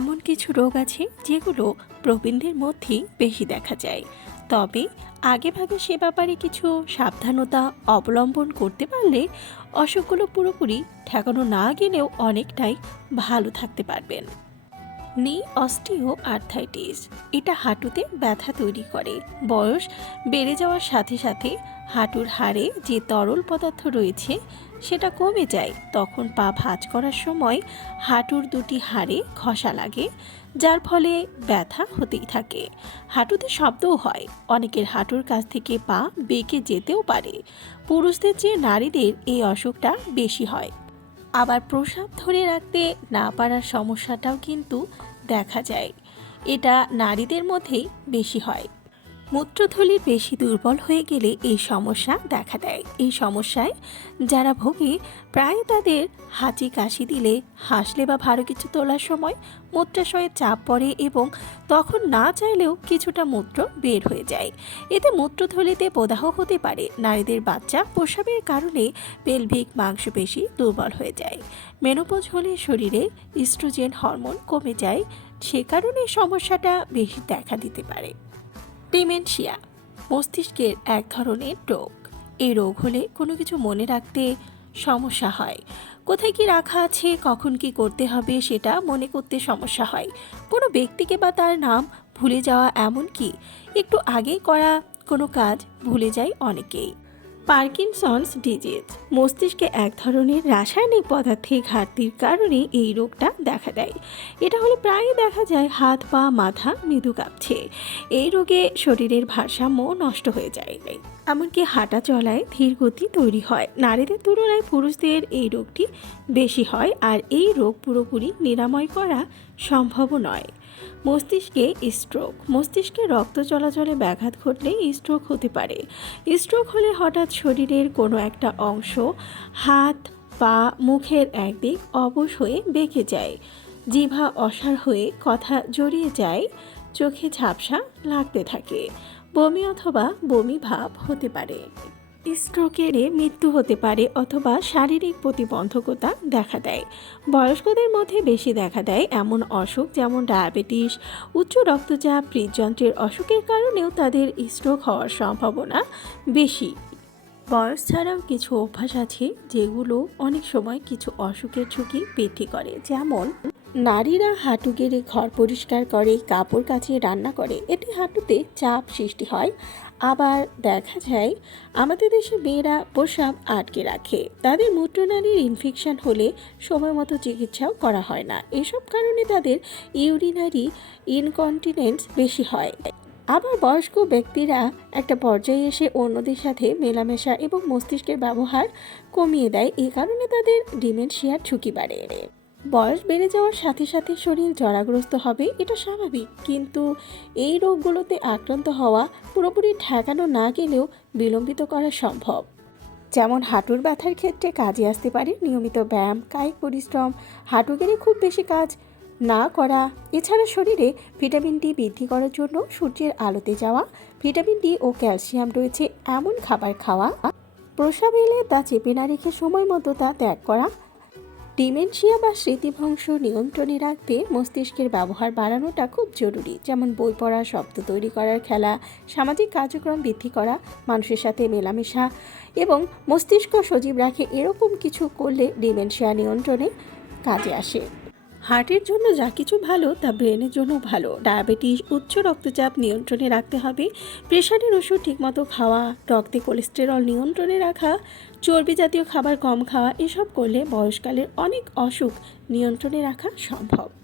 এমন কিছু রোগ আছে যেগুলো প্রবীণদের মধ্যেই বেশি দেখা যায়। তবে আগেভাগে সে ব্যাপারে কিছু সাবধানতা অবলম্বন করতে পারলে অসুখগুলো পুরোপুরি ঠেকানো না গেলেও অনেকটাই ভালো থাকতে পারবেন। নি অস্টিও আর্থাইটিস এটা হাঁটুতে ব্যথা তৈরি করে। বয়স বেড়ে যাওয়ার সাথে সাথে হাঁটুর হাড়ে যে তরল পদার্থ রয়েছে, সেটা কমে যায়। তখন পা ভাঁজ করার সময় হাঁটুর দুটি হাড়ে ঘষা লাগে, যার ফলে ব্যথা হতেই থাকে। হাঁটুতে শব্দও হয়। অনেকের হাঁটুর কাছ থেকে পা বেঁকে যেতেও পারে। পুরুষদের চেয়ে নারীদের এই অসুখটা বেশি হয়। আবার প্রসাব ধরে রাখতে না পারার সমস্যাটাও কিন্তু দেখা যায়। এটা নারীদের মধ্যেই বেশি হয়। মূত্রথলি বেশি দুর্বল হয়ে গেলে এই সমস্যা দেখা দেয়। এই সমস্যায় যারা ভোগে, প্রায় তাদের হাঁচি কাশি দিলে, হাসলে বা ভালো কিছু তোলার সময় মূত্রাশয়ে চাপ পড়ে এবং তখন না চাইলেও কিছুটা মূত্র বের হয়ে যায়। এতে মূত্রথলিতে প্রদাহ হতে পারে। নারীদের বাচ্চা প্রসাবের কারণে পেলভিক মাংসপেশি দুর্বল হয়ে যায়। মেনোপোজ হলে শরীরে ইস্ট্রোজেন হরমোন কমে যায়। সে কারণে সমস্যাটা বেশি দেখা দিতে পারে। ডিমেনশিয়া, মস্তিষ্কের এক ধরনের রোগ। এই রোগ হলে কোনো কিছু মনে রাখতে সমস্যা হয়। কোথায় কি রাখা আছে, কখন কি করতে হবে, সেটা মনে করতে সমস্যা হয়। কোনো ব্যক্তিকে বা তার নাম ভুলে যাওয়া এমন কি? একটু আগে করা কোনো কাজ ভুলে যায় অনেকেই। Parkinson's disease. মস্তিষ্কে এক ধরনের রাসায়নিক পদার্থের ঘাটতির কারণে এই রোগটা দেখা দেয়। এটা হলে প্রায়ই দেখা যায় হাত, পা, মাথা মৃদু কাঁপছে। এই রোগে শরীরের ভারসাম্য নষ্ট হয়ে যায়। এমনকি হাঁটা চলায় ধীর গতি তৈরি হয়। নারীদের তুলনায় পুরুষদের এই রোগটি বেশি হয় আর এই রোগ পুরোপুরি নিরাময় করা সম্ভবও নয়। মস্তিষ্কে স্ট্রোক। মস্তিষ্কে রক্ত চলাচলে ব্যাঘাত ঘটলে স্ট্রোক হতে পারে। স্ট্রোক হলে হঠাৎ শরীরের কোনো একটা অংশ হাত, পা, মুখের একদিক অবশ হয়ে বেঁকে যায়। জিভা অসার হয়ে কথা জড়িয়ে যায়, চোখে ঝাপসা লাগতে থাকে। বমি অথবা বমি ভাব হতে পারে। স্ট্রোকের মৃত্যু হতে পারে অথবা শারীরিক প্রতিবন্ধকতা দেখা দেয়। বয়স্কদের মধ্যে বেশি দেখা দেয় এমন অসুখ যেমন ডায়াবেটিস, উচ্চ রক্তচাপ, হৃদযন্ত্রের অসুখের কারণেও তাদের স্ট্রোক হওয়ার সম্ভাবনা বেশি। বয়স ছাড়াও কিছু অভ্যাস আছে যেগুলো অনেক সময় কিছু অসুখের ঝুঁকি বৃদ্ধি করে। যেমন, নারীরা হাঁটু গেড়ে ঘর পরিষ্কার করে, কাপড় কাচিয়ে রান্না করে। এতে হাঁটুতে চাপ সৃষ্টি হয়। আবার দেখা যায়, আমাদের দেশে মেয়েরা প্রসাব আটকে রাখে। তাদের মূত্রনালীর ইনফেকশন হলে সময় মতো চিকিৎসাও করা হয় না। এসব কারণে তাদের ইউরিনারি ইনকন্টিনেন্স বেশি হয়। আবার বয়স্ক ব্যক্তিরা একটা পর্যায়ে এসে অন্যদের সাথে মেলামেশা এবং মস্তিষ্কের ব্যবহার কমিয়ে দেয়। এ কারণে তাদের ডিমেনশিয়ার ঝুঁকি বাড়ে। বয়স বেড়ে যাওয়ার সাথে সাথে শরীর জরাগ্রস্ত হবে, এটা স্বাভাবিক। কিন্তু এই রোগগুলোতে আক্রান্ত হওয়া, পুরোপুরি ঠেকানো না গেলেও বিলম্বিত করা সম্ভব। যেমন হাঁটুর ব্যথার ক্ষেত্রে কাজে আসতে পারে নিয়মিত ব্যায়াম, কায়িক পরিশ্রম, হাঁটু গেড়ে খুব বেশি কাজ না করা। এছাড়া শরীরে ভিটামিন ডি বৃদ্ধি করার জন্য সূর্যের আলোতে যাওয়া, ভিটামিন ডি ও ক্যালসিয়াম রয়েছে এমন খাবার খাওয়া। প্রসাব এলে তা চেপে না রেখে সময় মতো তা ত্যাগ করা। ডিমেনশিয়া বা স্মৃতিভ্রংশ নিয়ন্ত্রণে রাখতে মস্তিষ্কের ব্যবহার বাড়ানোটা খুব জরুরি। যেমন বই পড়া, শব্দ তৈরি করার খেলা, সামাজিক কার্যক্রম বৃদ্ধি করা, মানুষের সাথে মেলামেশা এবং মস্তিষ্ক সজীব রাখে এরকম কিছু করলে ডিমেনশিয়া নিয়ন্ত্রণে কাজে আসে। হার্টের জন্য যা কিছু ভালো, তা ব্রেনের জন্য ভালো। ডায়াবেটিস, উচ্চ রক্তচাপ নিয়ন্ত্রণে রাখতে হবে। প্রেশারের ওষুধ ঠিকমতো খাওয়া, রক্তে কোলেস্টেরল নিয়ন্ত্রণে রাখা, চর্বি জাতীয় খাবার কম খাওয়া, এসব করলে বয়সকালের অনেক অসুখ নিয়ন্ত্রণে রাখা সম্ভব।